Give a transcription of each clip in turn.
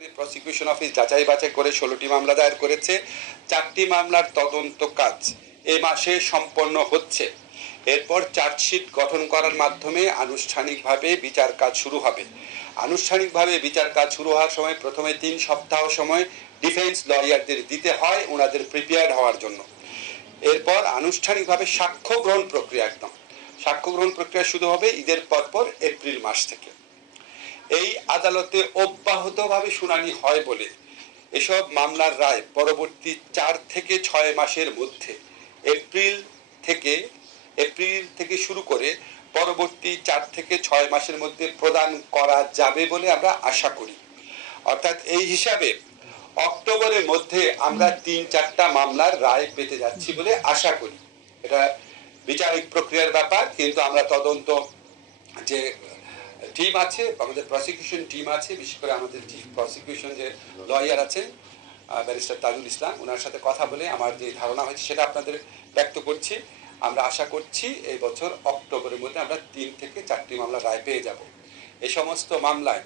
Prosecution office যাচাই বাছাই করে 16টি মামলা দায়ের করেছে। 4টি মামলার তদন্ত কাজ এ মাসে সম্পন্ন হচ্ছে। এরপর চার্জশিট গঠন করার মাধ্যমে আনুষ্ঠানিকভাবে বিচার কাজ শুরু হবে। আনুষ্ঠানিকভাবে বিচার কাজ শুরু হওয়ার সময় প্রথমে 3 সপ্তাহ সময় ডিফেন্স লয়ারদের দিতে হয় ওনাদের প্রিপেয়ার্ড হওয়ার জন্য। এরপর আনুষ্ঠানিকভাবে সাক্ষ্য গ্রহণ প্রক্রিয়া সাক্ষ্য গ্রহণ প্রক্রিয়া শুরু হবে ঈদের পরপর এপ্রিল মাস থেকে। এই আদালতে অব্যাহতভাবে শুনানি হয় বলে এসব মামলার রায় পরবর্তী 4 থেকে 6 মাসের মধ্যে এপ্রিল থেকে শুরু করে পরবর্তী 4 থেকে 6 মাসের মধ্যে প্রদান করা যাবে বলে আমরা আশা করি। অর্থাৎ এই হিসাবে অক্টোবরের মধ্যে আমরা 3-4টা মামলার রায় পেতে যাচ্ছি বলে আশা করি। এটা বিচারিক প্রক্রিয়ার ব্যাপার, কিন্তু আমরা তদন্ত যে টিম আছে, আমাদের প্রসিকিউশন টিম আছে, বিশেষ করে আমাদের চিফ প্রসিকিউশন যে লয়ার আছেন ব্যারিস্টার তাজুল ইসলাম, ওনার সাথে কথা বলে আমার যে ধারণা হয়েছে সেটা আপনাদের ব্যক্ত করছি। আমরা আশা করছি এই বছর অক্টোবরের মধ্যে আমরা 3 থেকে 4টি মামলা রায় পেয়ে যাব। এই সমস্ত মামলায়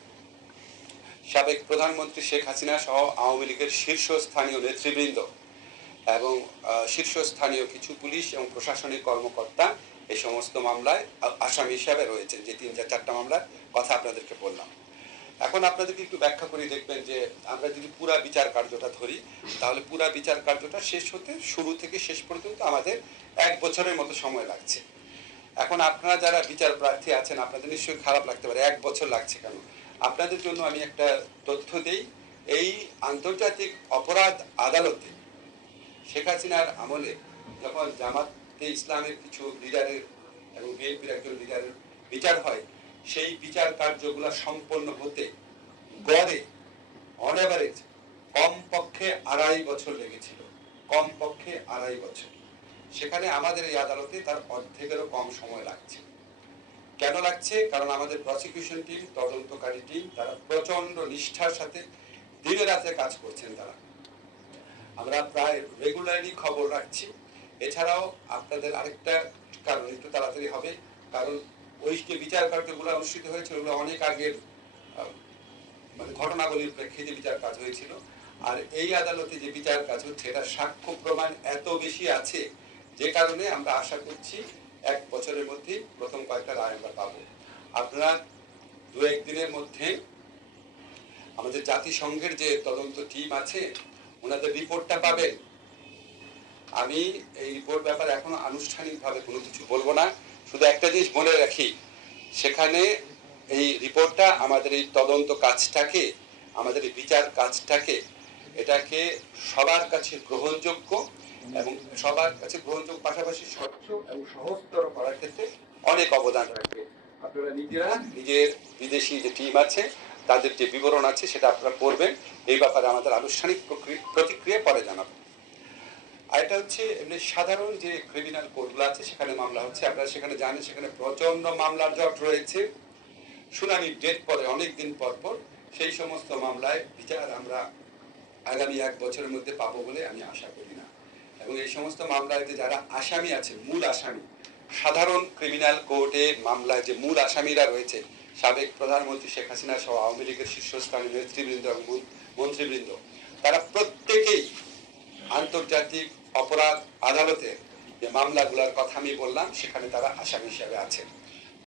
সাবেক প্রধানমন্ত্রী শেখ হাসিনা সহ আওয়ামী লীগের শীর্ষস্থানীয় নেতৃবৃন্দ এবং শীর্ষস্থানীয় কিছু পুলিশ এবং প্রশাসনিক কর্মকর্তা এই সমস্ত মামলায় আসামি হিসাবে রয়েছেন, যে 3-4টা মামলার কথা আপনাদেরকে বললাম। এখন আপনাদেরকে একটু ব্যাখ্যা করে দেখবেন যে আমরা যদি পুরা বিচার কার্যটা ধরি, তাহলে পুরা বিচার কার্যটা শেষ হতে শুরু থেকে শেষ পর্যন্ত আমাদের 1 বছরের মতো সময় লাগছে। এখন আপনারা যারা বিচার প্রার্থী আছেন, আপনাদের নিশ্চয়ই খারাপ লাগতে পারে 1 বছর লাগছে কেন। আপনাদের জন্য আমি একটা তথ্য দেই। এই আন্তর্জাতিক অপরাধ আদালতে শেখ হাসিনার আমলে যখন জামাতে ইসলামের কিছু লিডারের এবং বিএনপির একজন লিডারের বিচার হয়, সেই বিচার কার্যগুলো সম্পন্ন হতে গড়ে অন এভারেজ কমপক্ষে 2.5 বছর লেগেছিল, কমপক্ষে 2.5 বছর। সেখানে আমাদের এই আদালতে তার অর্ধেকেরও কম সময় লাগছে। কেন লাগছে? কারণ আমাদের প্রসিকিউশন টিম, তদন্তকারী টিম, তারা প্রচন্ড নিষ্ঠার সাথে দিনে রাতে কাজ করছেন। আমরা প্রায় রেগুলারলি খবর রাখছি। এছাড়াও আপনাদের আরেকটা কারণ একটু তাড়াতাড়ি হবে, কারণ ওই যে বিচার কার্যগুলো অনুষ্ঠিত হয়েছিল ওগুলো অনেক আগের মানে ঘটনাবলীর প্রেক্ষিতে বিচার কাজ হয়েছিল। আর এই আদালতে যে বিচার কাজ হচ্ছে এটা সাক্ষ্য প্রমাণ এত বেশি আছে, যে কারণে আমরা আশা করছি 1 বছরের মধ্যে প্রথম কয়েকটা রায় আমরা পাবো। আপনারা 2-1 দিনের মধ্যে আমাদের জাতিসংঘের যে তদন্ত টিম আছে ওনাদের রিপোর্টটা পাবেন। আমি এই রিপোর্ট ব্যাপারে এখনো আনুষ্ঠানিকভাবে কোনো কিছু বলবো না, শুধু একটা জিনিস মনে রাখি, সেখানে এই রিপোর্টটা আমাদের এই তদন্ত কাজটাকে, আমাদের এই বিচার কাজটাকে, এটাকে সবার কাছে গ্রহণযোগ্য এবং সবার কাছে গ্রহণযোগ্য পাশাপাশি স্বচ্ছ এবং সহজতর করার ক্ষেত্রে অনেক অবদান রাখবে। আপনারা নিজেরা নিজের বিদেশি যে টিম আছে তাদের যে বিবরণ আছে সেটা আপনারা পড়বেন। এই ব্যাপারে আমাদের আনুষ্ঠানিক প্রতিক্রিয়া পরে জানাবো। আর এটা হচ্ছে এমনি সাধারণ যে ক্রিমিনাল কোর্টগুলো আছে সেখানে মামলা হচ্ছে, আপনারা সেখানে জানেন সেখানে প্রচন্ড মামলার জট রয়েছে। শুনানির ডেট পরে অনেক দিন পর পর। সেই সমস্ত মামলায় বিচার আমরা আগামী 1 বছরের মধ্যে পাবো বলে আমি আশা করি না। এবং এই সমস্ত মামলায় যে যারা আসামি আছে, মূল আসামি, সাধারণ ক্রিমিনাল কোর্টে মামলায় যে মূল আসামিরা রয়েছে, সাবেক প্রধানমন্ত্রী শেখ হাসিনা সহ আওয়ামী লীগের শীর্ষস্থানীয় নেতৃবৃন্দ এবং মন্ত্রীবৃন্দ, তারা প্রত্যেকেই আন্তর্জাতিক অপরাধ আদালতে যে মামলাগুলোর কথা আমি বললাম সেখানে তারা আসামি হিসাবে আছেন।